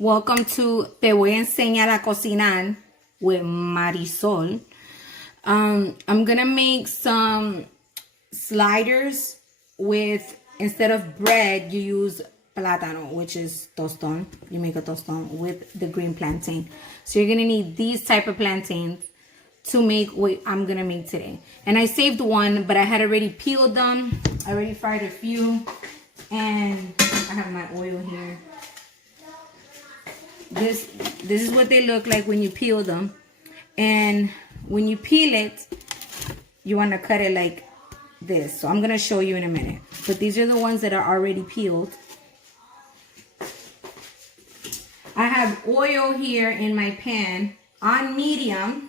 Welcome to Te voy a enseñar a cocinar with Marisol. I'm gonna make some sliders with, instead of bread, you use plátano, which is tostón. You make a tostón with the green plantain. So you're gonna need these type of plantains to make what I'm gonna make today. And I saved one, but I had already peeled them. I already fried a few, and I have my oil here. This is what they look like when you peel them. And when you peel it, you want to cut it like this. So I'm going to show you in a minute. But these are the ones that are already peeled. I have oil here in my pan on medium.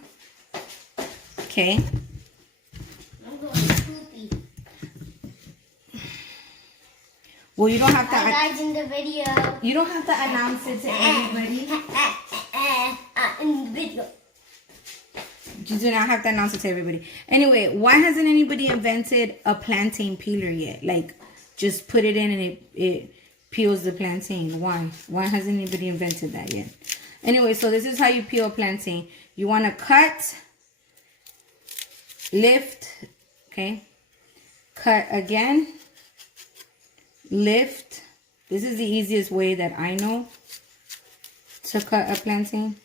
Okay. Well, you don't have to. Guys, in the video. You don't have to announce it to everybody. In the video. You do not have to announce it to everybody. Anyway, why hasn't anybody invented a plantain peeler yet? Like, just put it in and it peels the plantain. Why? Why hasn't anybody invented that yet? Anyway, so this is how you peel a plantain. You want to cut, lift, okay? Cut again. Lift. This is the easiest way that I know to cut a plantain.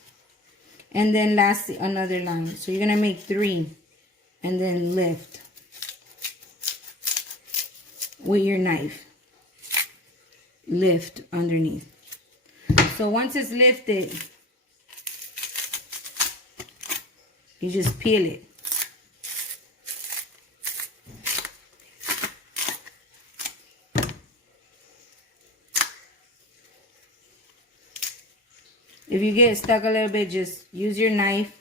And then lastly, another line. So you're going to make 3 and then lift with your knife. Lift underneath. So once it's lifted, you just peel it. If you get stuck a little bit, just use your knife.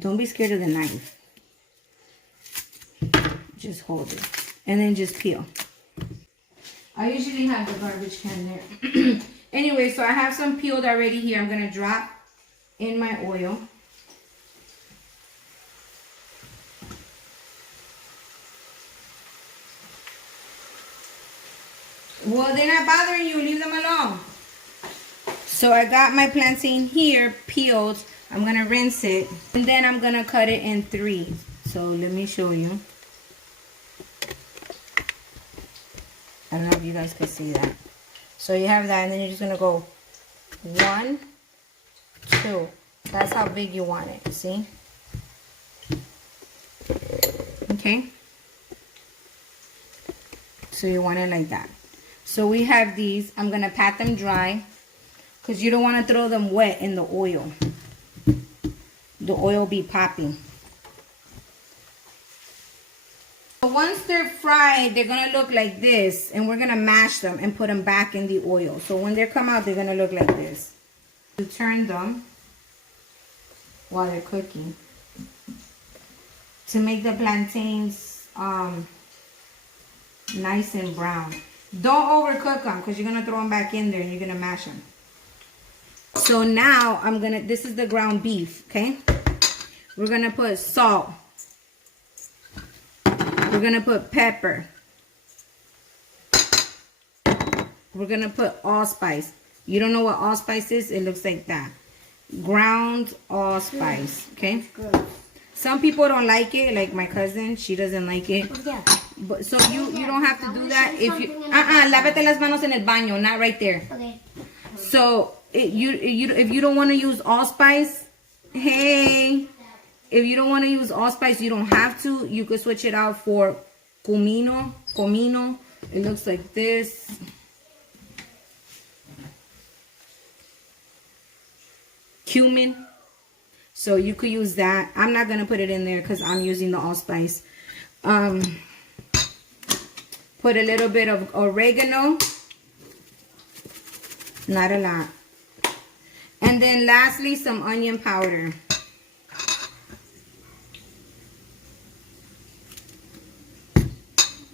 Don't be scared of the knife. Just hold it. And then just peel. I usually have the garbage can there. Anyway, so I have some peeled already here. I'm going to drop in my oil. Well, they're not bothering you. Leave them alone. So I got my plantain here peeled. I'm going to rinse it. And then I'm going to cut it in 3. So let me show you. I don't know if you guys can see that. So you have that, and then you're just going to go 1, 2. That's how big you want it. See? Okay? So you want it like that. So we have these. I'm going to pat them dry, because you don't want to throw them wet in the oil. The oil be popping. So once they're fried, they're going to look like this. And we're going to mash them and put them back in the oil. So when they come out, they're going to look like this. You turn them while they're cooking to make the plantains nice and brown. Don't overcook them, because you're going to throw them back in there and you're going to mash them. So now this is the ground beef, okay? We're going to put salt. We're going to put pepper. We're going to put allspice. You don't know what allspice is? It looks like that. Ground allspice, okay? Some people don't like it, like my cousin. She doesn't like it. Yeah. But so you don't have to do that if you lávate las manos en el baño, not right there. Okay. So if you don't want to use allspice, hey, if you don't want to use allspice, you don't have to. You could switch it out for comino. It looks like this. Cumin. So you could use that. I'm not gonna put it in there because I'm using the allspice. Put a little bit of oregano. Not a lot. And then lastly, some onion powder.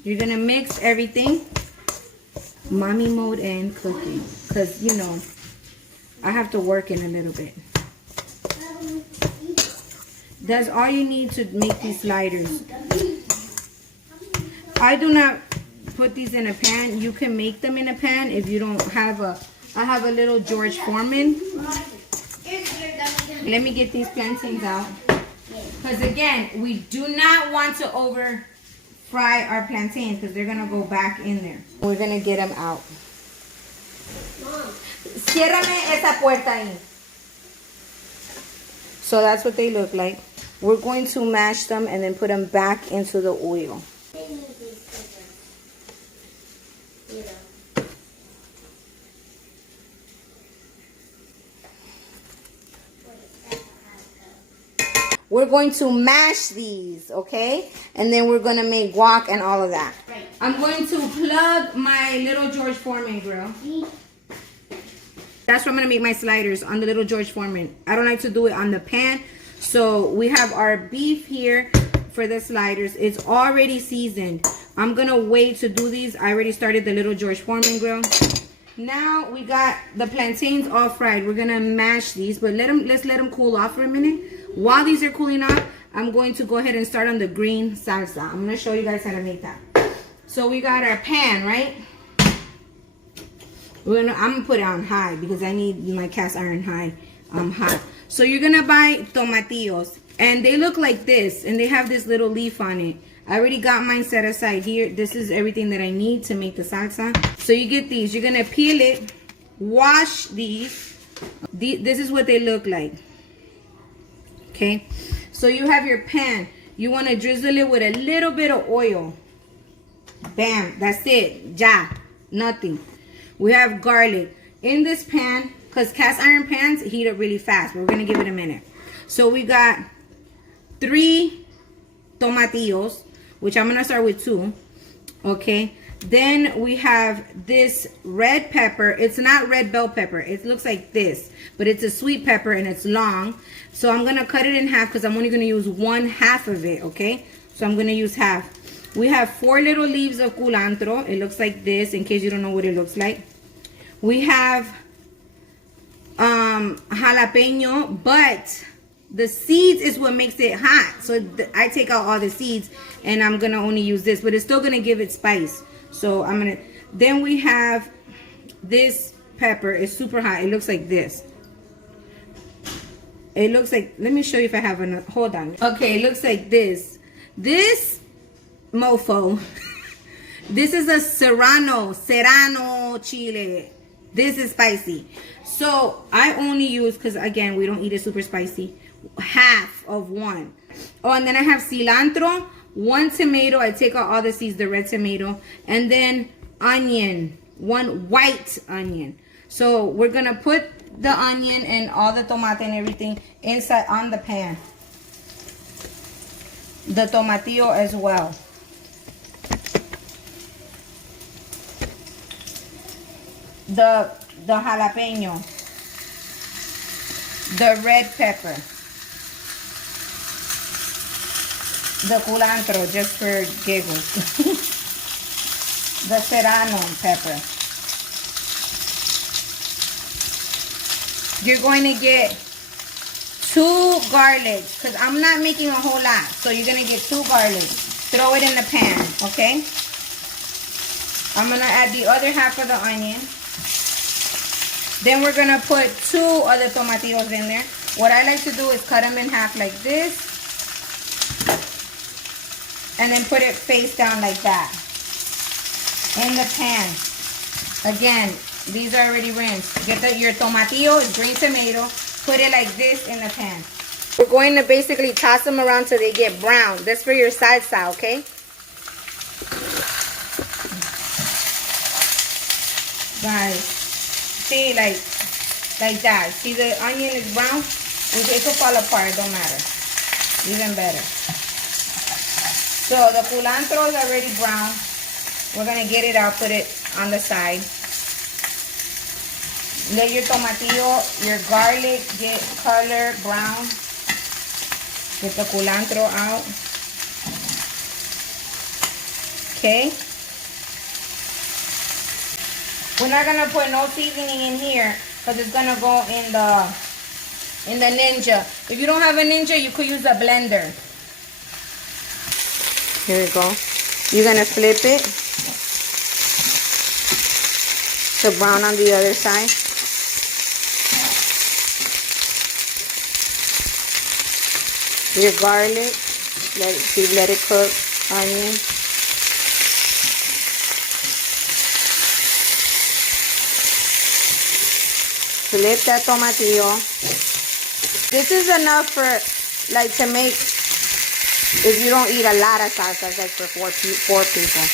You're going to mix everything. Mommy mode and cooking. Because, you know, I have to work in a little bit. That's all you need to make these sliders. I do not put these in a pan. You can make them in a pan if you don't have a... I have a little George Foreman. Let me get these plantains out. Because again, we do not want to over fry our plantains because they're going to go back in there. We're going to get them out. Ciérrame esa puerta ahí. So that's what they look like. We're going to mash them and then put them back into the oil. We're going to mash these, okay? And then we're going to make guac and all of that. Right. I'm going to plug my little George Foreman grill. That's where I'm going to make my sliders, on the little George Foreman. I don't like to do it on the pan. So we have our beef here for the sliders. It's already seasoned. I'm going to wait to do these. I already started the little George Foreman grill. Now we got the plantains all fried. We're going to mash these, but let's let them cool off for a minute. While these are cooling off, I'm going to go ahead and start on the green salsa. I'm going to show you guys how to make that. So we got our pan, right? I'm going to put it on high because I need my cast iron hot. So you're going to buy tomatillos. And they look like this. And they have this little leaf on it. I already got mine set aside here. This is everything that I need to make the salsa. So you get these. You're going to peel it. Wash these. This is what they look like. Okay, so you have your pan. You want to drizzle it with a little bit of oil. Bam, that's it. Ja, nothing. We have garlic in this pan because cast iron pans heat up really fast. We're going to give it a minute. So we got 3 tomatillos, which I'm going to start with 2. Okay, then we have this red pepper. It's not red bell pepper. It looks like this, but it's a sweet pepper and it's long. So I'm going to cut it in half because I'm only going to use 1/2 of it, okay? So I'm going to use half. We have 4 little leaves of culantro. It looks like this in case you don't know what it looks like. We have jalapeño, but the seeds is what makes it hot. So I take out all the seeds and I'm going to only use this, but it's still going to give it spice. So I'm going to, then we have this pepper. It's super hot. It looks like this. It looks like, let me show you if I have enough. Hold on. Okay, it looks like this. This mofo, this is a Serrano Chile. This is spicy. So I only use, because again, we don't eat it super spicy, 1/2 of 1. Oh, and then I have cilantro, 1 tomato. I take out all the seeds, the red tomato. And then onion, 1 white onion. So we're going to put the onion and all the tomate and everything inside on the pan. The tomatillo as well. The jalapeño. The red pepper. The culantro, just for giggles. The serrano pepper. You're going to get 2 garlic, because I'm not making a whole lot. So you're going to get 2 garlic. Throw it in the pan, okay? I'm going to add the other half of the onion. Then we're going to put 2 other tomatillos in there. What I like to do is cut them in half like this. And then put it face down like that. In the pan. Again, these are already rinsed. Get your tomatillo, green tomato. Put it like this in the pan. We're going to basically toss them around till they get brown. That's for your salsa, okay? Guys, see, like that. See, the onion is brown? It could fall apart, it don't matter. Even better. So the culantro is already brown. We're going to get it out, put it on the side. Let your tomatillo, your garlic get color brown. Get the culantro out. Okay. We're not gonna put no seasoning in here because it's gonna go in the Ninja. If you don't have a Ninja, you could use a blender. Here we go. You're gonna flip it. to brown on the other side. Your garlic, let it cook. Onion. Flip that tomatillo. This is enough for, like, to make, if you don't eat a lot of salsa, it's like for four people.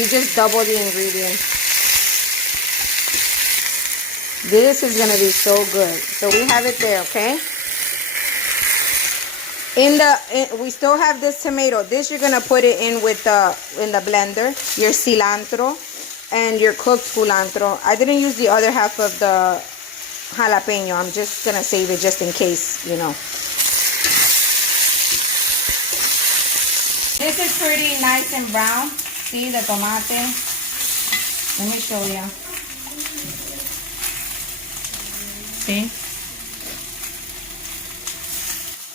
You just double the ingredients. This is gonna be so good. So we have it there, okay? We still have this tomato. This you're gonna put it in with in the blender. Your cilantro and your cooked culantro. I didn't use the other half of the jalapeño. I'm just gonna save it just in case, you know. This is pretty nice and brown. See the tomate? Let me show you. See?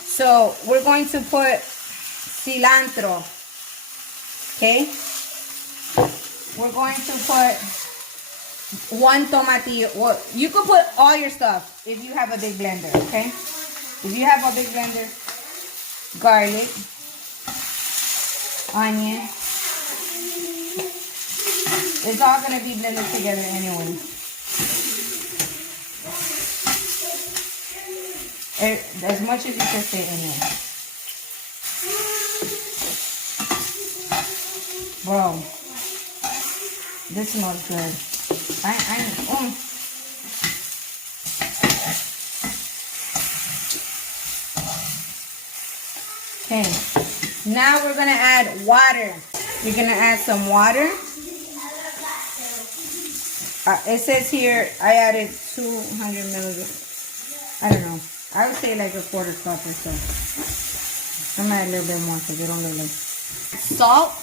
So we're going to put cilantro. Okay? We're going to put 1 tomatillo. Well, you could put all your stuff if you have a big blender, okay? If you have a big blender, garlic, onion. It's all gonna be blended together anyway. As much as you can fit in there. Bro, this smells good. Okay, now we're gonna add water. You're gonna add some water. It says here I added 200 milliliters. I don't know. I would say like a quarter cup or so. I might add a little bit more because they don't look like. Salt.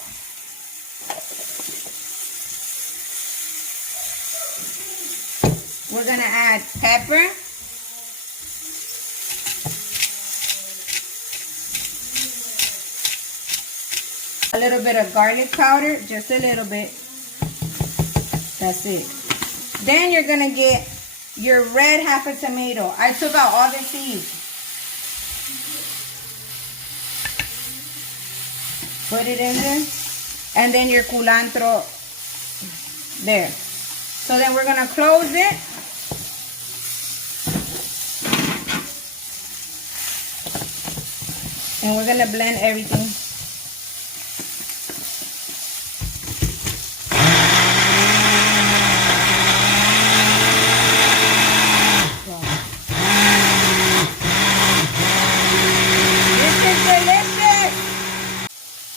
We're gonna add pepper. A little bit of garlic powder, just a little bit. That's it. Then you're gonna get your red half a tomato. I took out all the seeds. Put it in there. And then your culantro there. So then we're gonna close it. And we're gonna blend everything.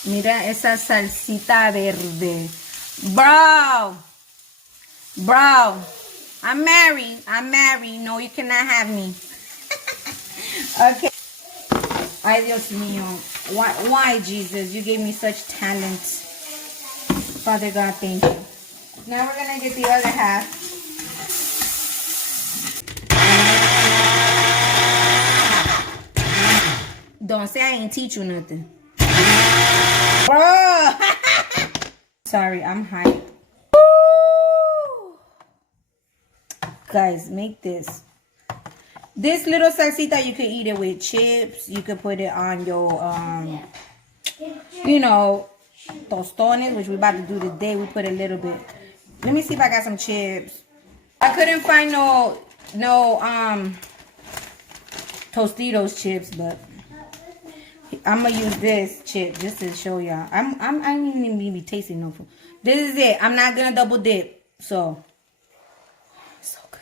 Mira esa salsita verde. Bro. I'm married. No, you cannot have me. Okay. Ay, Dios mío. Why, Jesus? You gave me such talent. Father God, thank you. Now we're going to get the other half. Don't say I ain't teach you nothing. Bro. Sorry, I'm hyped. Woo! Guys, make this. This little salsita, you can eat it with chips. You could put it on your, you know, tostones, which we're about to do today. We put a little bit. Let me see if I got some chips. I couldn't find no Tostitos chips, but I'm gonna use this chip just to show y'all. I ain't even be tasting no food. This is it. I'm not gonna double dip. So it's so good.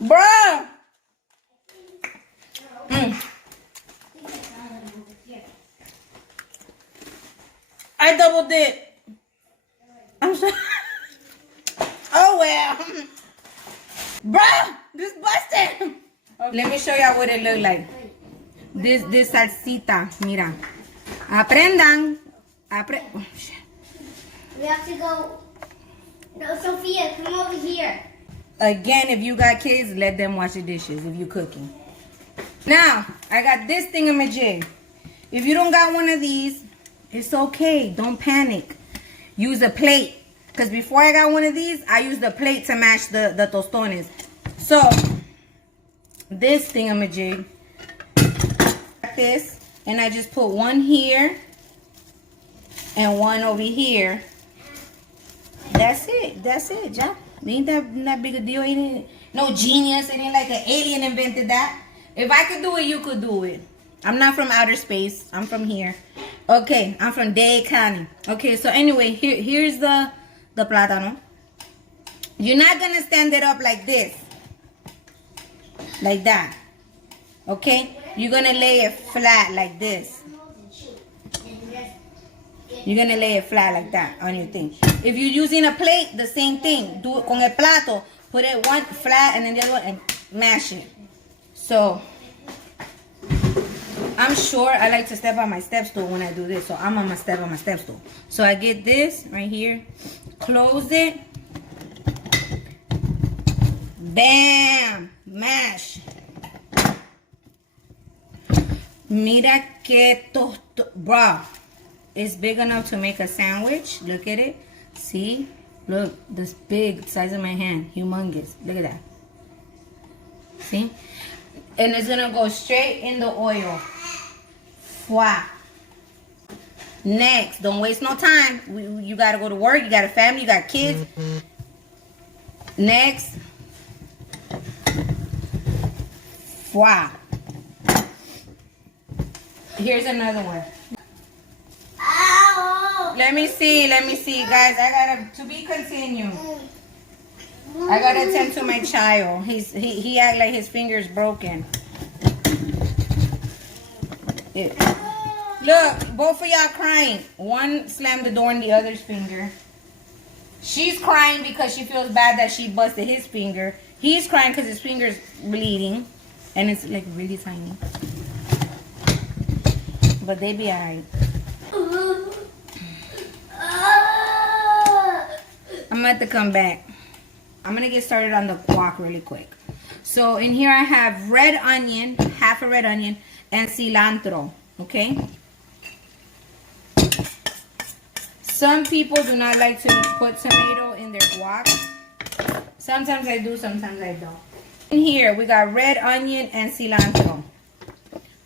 Bruh. I double dip. I'm sorry. Oh well. Bruh, this busted. Okay. Let me show y'all what it look like. This salsita. Mira. Aprendan. Oh, shit. We have to go. No, Sophia, come over here. Again, if you got kids, let them wash the dishes if you cooking. Now, I got this thingamajig. If you don't got one of these, it's okay. Don't panic. Use a plate. Because before I got one of these, I used a plate to mash the tostones. So, this thingamajig, like this, and I just put one here and one over here. That's it. That's it, Jack. Ain't that big a deal? Ain't no genius. It ain't like an alien invented that. If I could do it, you could do it. I'm not from outer space. I'm from here. Okay, I'm from Dade County. Okay, so anyway, here's the plátano. You're not gonna stand it up like this. Like that. Okay? You're gonna lay it flat like this. You're gonna lay it flat like that on your thing. If you're using a plate, the same thing. Do it con el plato. Put it one flat and then the other one and mash it. So, I'm sure I like to step on my step stool when I do this. So, I'm gonna step on my step stool. So, I get this right here. Close it. Bam! Mash. Mira que tosto. Bruh. It's big enough to make a sandwich. Look at it. See? Look, this big size of my hand. Humongous. Look at that. See? And it's gonna go straight in the oil. Wow. Next, don't waste no time. You gotta go to work. You got a family. You got kids. Next. Wow. Here's another one. Let me see, guys. I gotta, to be continued. I gotta attend to my child. He act like his finger's broken. Look, both of y'all crying. One slammed the door in the other's finger. She's crying because she feels bad that she busted his finger. He's crying because his finger's bleeding, and it's like really tiny. But they be alright. I'm going to come back. I'm going to get started on the guac really quick. So in here I have red onion, half a red onion, and cilantro. Okay? Some people do not like to put tomato in their guac. Sometimes I do, sometimes I don't. In here we got red onion and cilantro.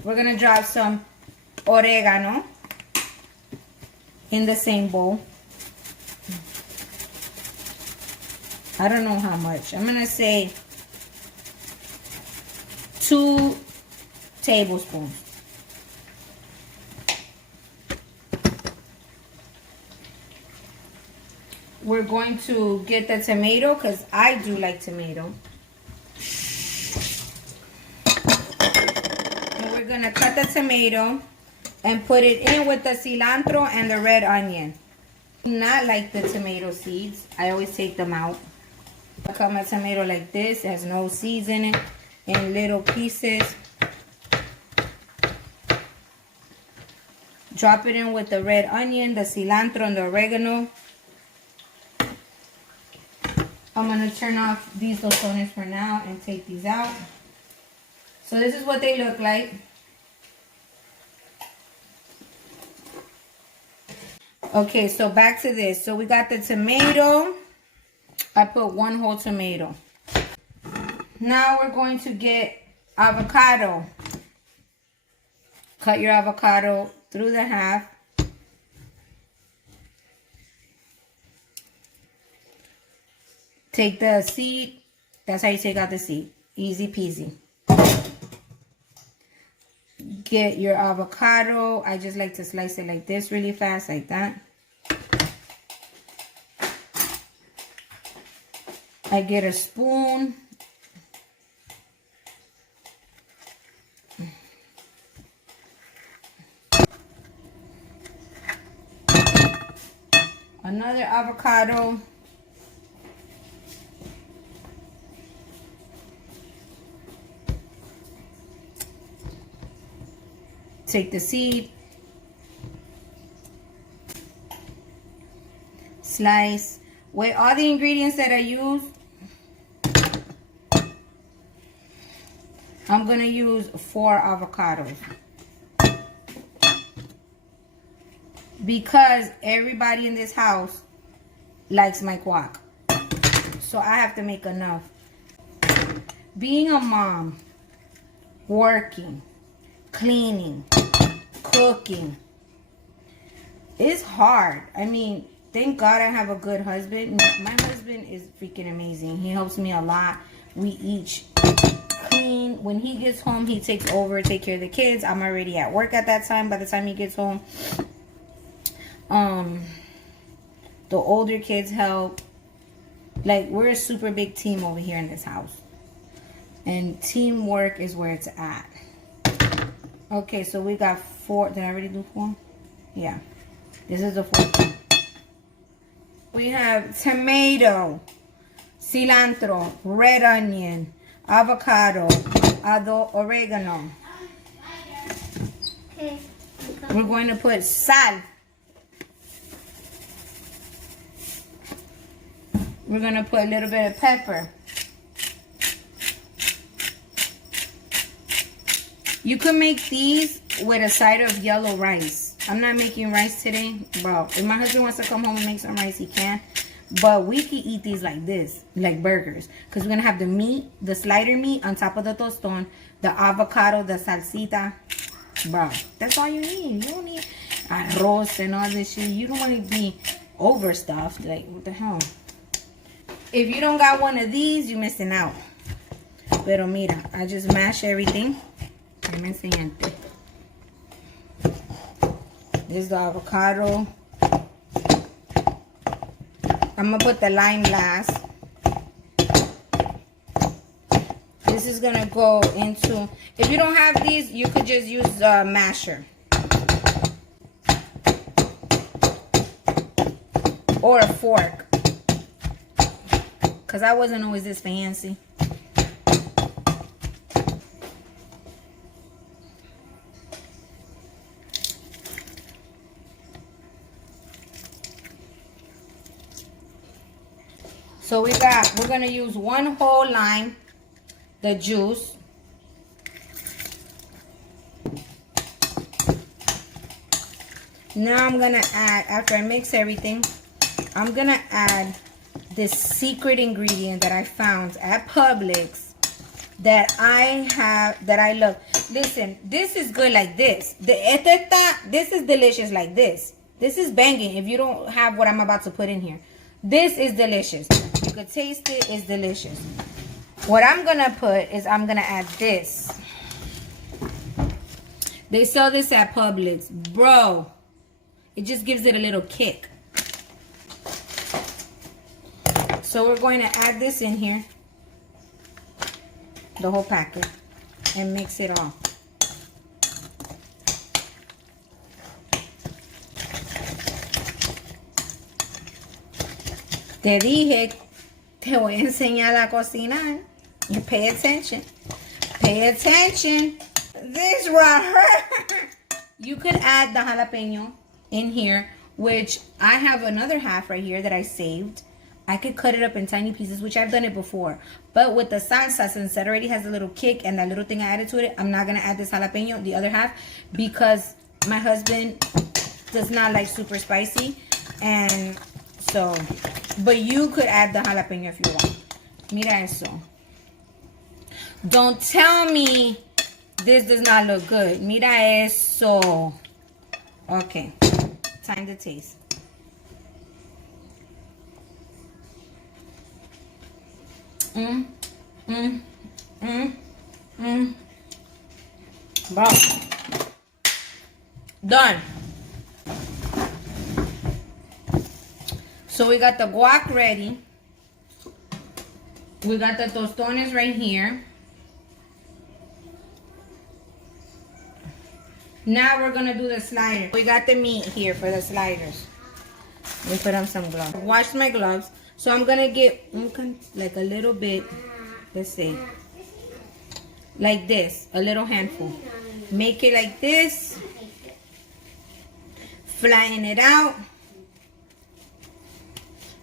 We're going to drop some oregano in the same bowl. I don't know how much. I'm going to say 2 tablespoons. We're going to get the tomato because I do like tomato. And we're going to cut the tomato and put it in with the cilantro and the red onion. I do not like the tomato seeds. I always take them out. I cut my tomato like this. It has no seeds in it. In little pieces. Drop it in with the red onion, the cilantro, and the oregano. I'm going to turn off these tostones for now and take these out. So this is what they look like. Okay, so back to this. So we got the tomato. I put 1 whole tomato. Now we're going to get avocado. Cut your avocado through the half. Take the seed. That's how you take out the seed. Easy peasy. Get your avocado. I just like to slice it like this really fast, like that. I get a spoon. Another avocado. Take the seed. Slice. With all the ingredients that I use, I'm going to use 4 avocados. Because everybody in this house likes my guac. So I have to make enough. Being a mom, working, cleaning, cooking, it's hard. I mean, thank God I have a good husband. My husband is freaking amazing. He helps me a lot. We each clean. When he gets home, he takes over, take care of the kids. I'm already at work at that time. By the time he gets home, the older kids help. Like, we're a super big team over here in this house. And teamwork is where it's at. Okay, so we got 4. Did I already do 4? Yeah. This is the 4th. We have tomato, cilantro, red onion, avocado, oregano. Okay. We're going to put sal. We're going to put a little bit of pepper. You can make these with a side of yellow rice. I'm not making rice today. Well, if my husband wants to come home and make some rice, he can. But we can eat these like this, like burgers. Because we're going to have the meat, the slider meat on top of the tostón, the avocado, the salsita. Bro, that's all you need. You don't need arroz and all this shit. You don't want to be overstuffed. Like, what the hell? If you don't got one of these, you're missing out. Pero mira, I just mash everything. This is the avocado. I'm going to put the lime last. This is going to go into... If you don't have these, you could just use a masher. Or a fork. Because I wasn't always this fancy. So we're going to use 1 whole lime, the juice. Now I'm going to add, after I mix everything, I'm going to add this secret ingredient that I found at Publix that I love. Listen, this is good like this. This is delicious like this. This is banging if you don't have what I'm about to put in here. This is delicious. You could taste it. It's delicious. What I'm going to put is I'm going to add this. They sell this at Publix. Bro, it just gives it a little kick. So we're going to add this in here. The whole packet. And mix it all. Te dije, te voy a enseñar a cocinar. You pay attention. Pay attention. This right here. You could add the jalapeño in here, which I have another half right here that I saved. I could cut it up in tiny pieces, which I've done it before. But with the salsa, since it already has a little kick and that little thing I added to it, I'm not going to add this jalapeño, the other half, because my husband does not like super spicy. And so, but you could add the jalapeño if you want. Mira eso. Don't tell me this does not look good. Mira eso. Okay. Time to taste. Wow. Done. So we got the guac ready. We got the tostones right here. Now we're gonna do the sliders. We got the meat here for the sliders. Let me put on some gloves. Wash my gloves. So I'm gonna get like a little bit, let's see, like this, a little handful. Make it like this. Flatten it out.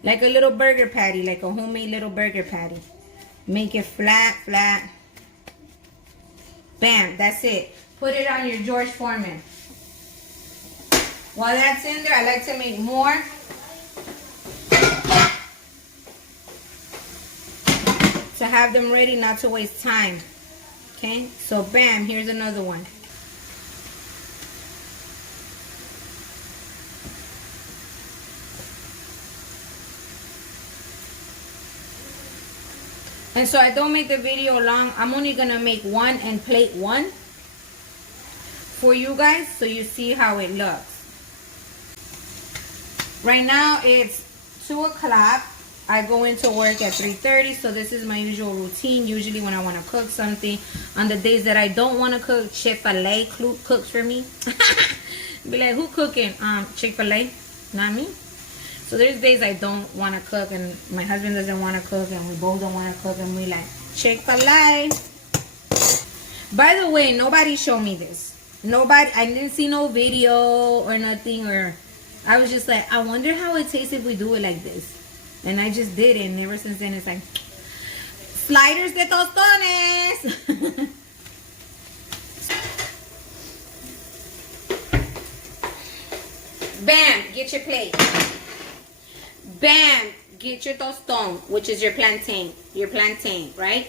Like a little burger patty, like a homemade little burger patty. Make it flat, flat. Bam, that's it. Put it on your George Foreman. While that's in there, I like to make more. To have them ready, not to waste time. Okay, so bam, here's another one. And so I don't make the video long. I'm only gonna make one and plate one for you guys so you see how it looks. Right now it's 2 o'clock. I go into work at 3:30, so this is my usual routine. Usually when I want to cook something, on the days that I don't want to cook, Chick-fil-A cooks for me. Be like, who cooking? Chick-fil-A, not me. So there's days I don't want to cook, and my husband doesn't want to cook, and we both don't want to cook, and we like, Chick-fil-A. By the way, nobody showed me this. Nobody, I didn't see no video or nothing, or I was just like, I wonder how it tastes if we do it like this. And I just did it, and ever since then it's like, sliders de tostones. Bam, get your plate. Bam, get your tostone, which is your plantain, right?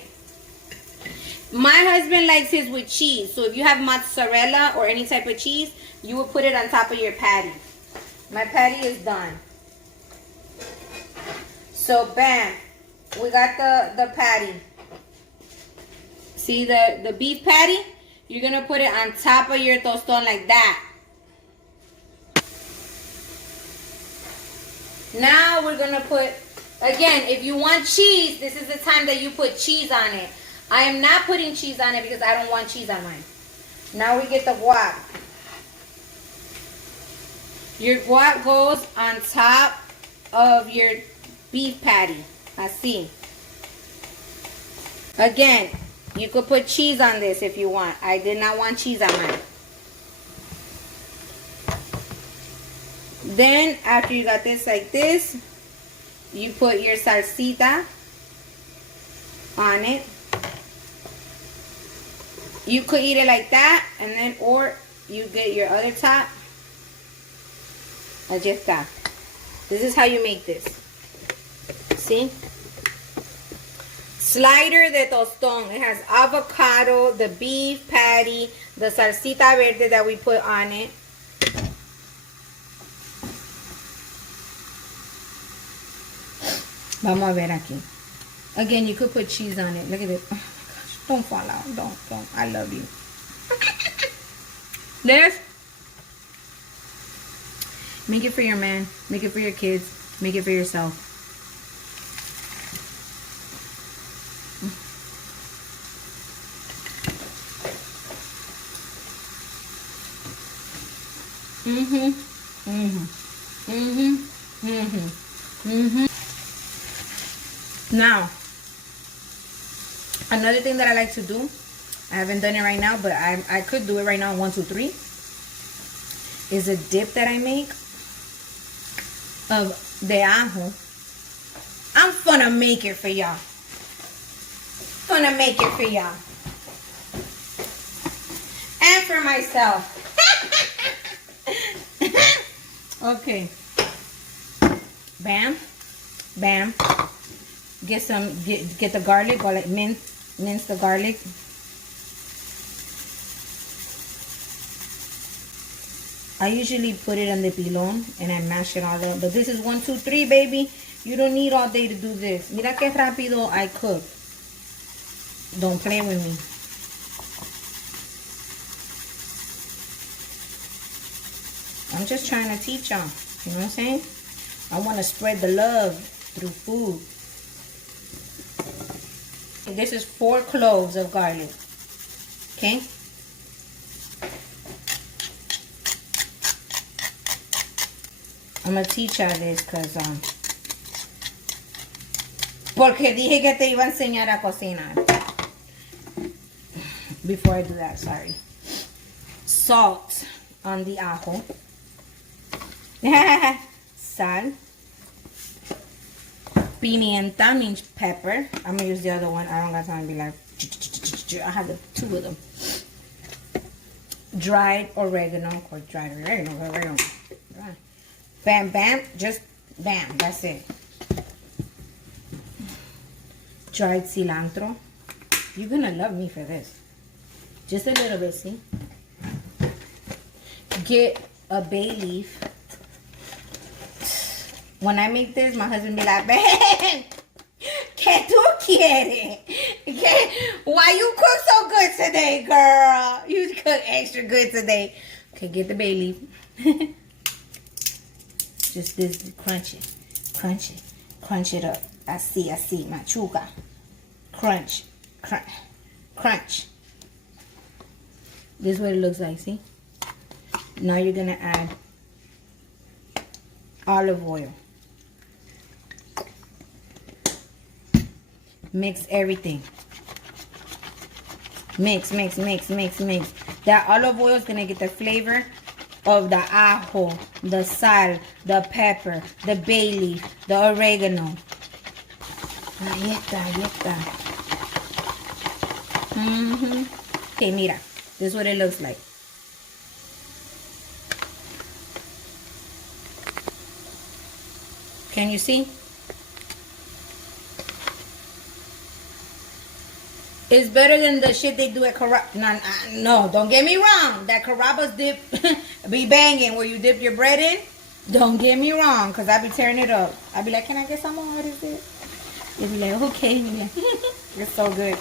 My husband likes his with cheese. So if you have mozzarella or any type of cheese, you would put it on top of your patty. My patty is done. So bam, we got the patty. See the beef patty? You're gonna put it on top of your tostón like that. Now we're gonna put, again, if you want cheese, this is the time that you put cheese on it. I am not putting cheese on it because I don't want cheese on mine. Now we get the guac. Your guac goes on top of your beef patty. Así. Again, you could put cheese on this if you want. I did not want cheese on mine. Then, after you got this like this, you put your salsita on it. You could eat it like that, and then, or you get your other top. Allí está. This is how you make this. See? Slider de tostón. It has avocado, the beef patty, the salsita verde that we put on it. Vamos a ver aquí. Again, you could put cheese on it. Look at it. Oh my gosh. Don't fall out. Don't. I love you. This. Make it for your man. Make it for your kids. Make it for yourself. Now, another thing that I like to do, I haven't done it right now, but I could do it right now. 1, 2, 3 is a dip that I make of de ajo. I'm gonna make it for y'all. And for myself. Okay. Bam. Bam. Get the garlic, or like mince the garlic. I usually put it on the pilon and I mash it all up. But this is 1, 2, 3, baby. You don't need all day to do this. Mira que rápido I cook. Don't play with me. I'm just trying to teach y'all. You know what I'm saying? I want to spread the love through food. This is 4 cloves of garlic. Okay? I'm gonna teach y'all this because porque dije que te iba a enseñar a cocinar. Before I do that, sorry. Salt on the ajo. Sal. Pimienta means pepper. I'm gonna use the other one. I don't got time to be like, I have 2 of them. dried oregano, or dried oregano. Bam, bam, just bam, that's it. Dried cilantro. You're gonna love me for this. Just a little bit, see? Get a bay leaf. When I make this, my husband be like, "Man, ¿qué tú quieres? Why you cook so good today, girl? You cook extra good today." Okay, get the bay leaf. Just this, crunch it up. Así, machuca. Crunch. This is what it looks like, see? Now you're gonna add olive oil. Mix everything. Mix. That olive oil is gonna get the flavor of the ajo, the sal, the pepper, the bay leaf, the oregano. Ahí está. Okay, mira. This is what it looks like. Can you see? It's better than the shit they do at Carrabba's. No, don't get me wrong. That Carrabba's dip be banging where you dip your bread in. Don't get me wrong, because I be tearing it up. I be like, "Can I get some more? What is it?" They be like, "Okay." Be like, "It's so good."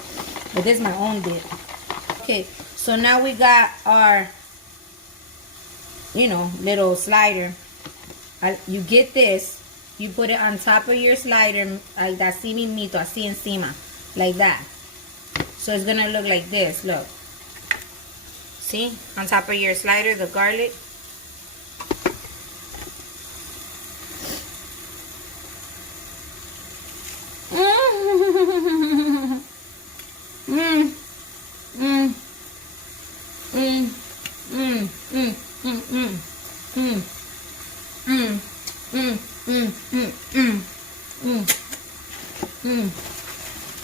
But this is my own dip. Okay, so now we got our, little slider. You get this. You put it on top of your slider, like así mismito, así encima, like that. So it's gonna look like this, look. See? On top of your slider, the garlic.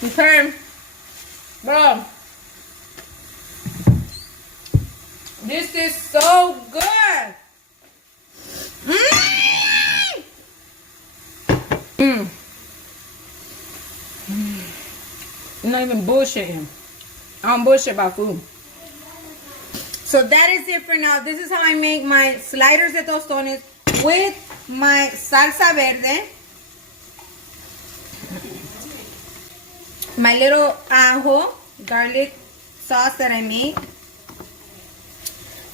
Okay. Bro, this is so good. I'm not even bullshitting. I don't bullshit about food. So that is it for now. This is how I make my sliders de tostones with my salsa verde, my little ajo garlic sauce that I make,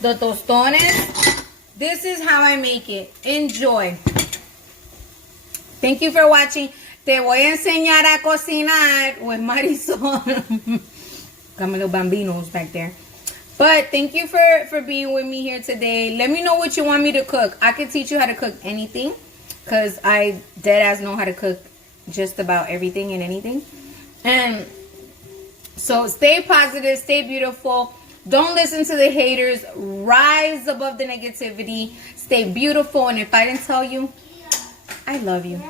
the tostones. This is how I make it. Enjoy. Thank you for watching. Te voy a enseñar a cocinar with Marisol. Got my little bambinos back there. But thank you for being with me here today. Let me know what you want me to cook. I can teach you how to cook anything, because I deadass know how to cook just about everything and anything. And so stay positive, stay beautiful. Don't listen to the haters. Rise above the negativity. Stay beautiful. And if I didn't tell you, I love you.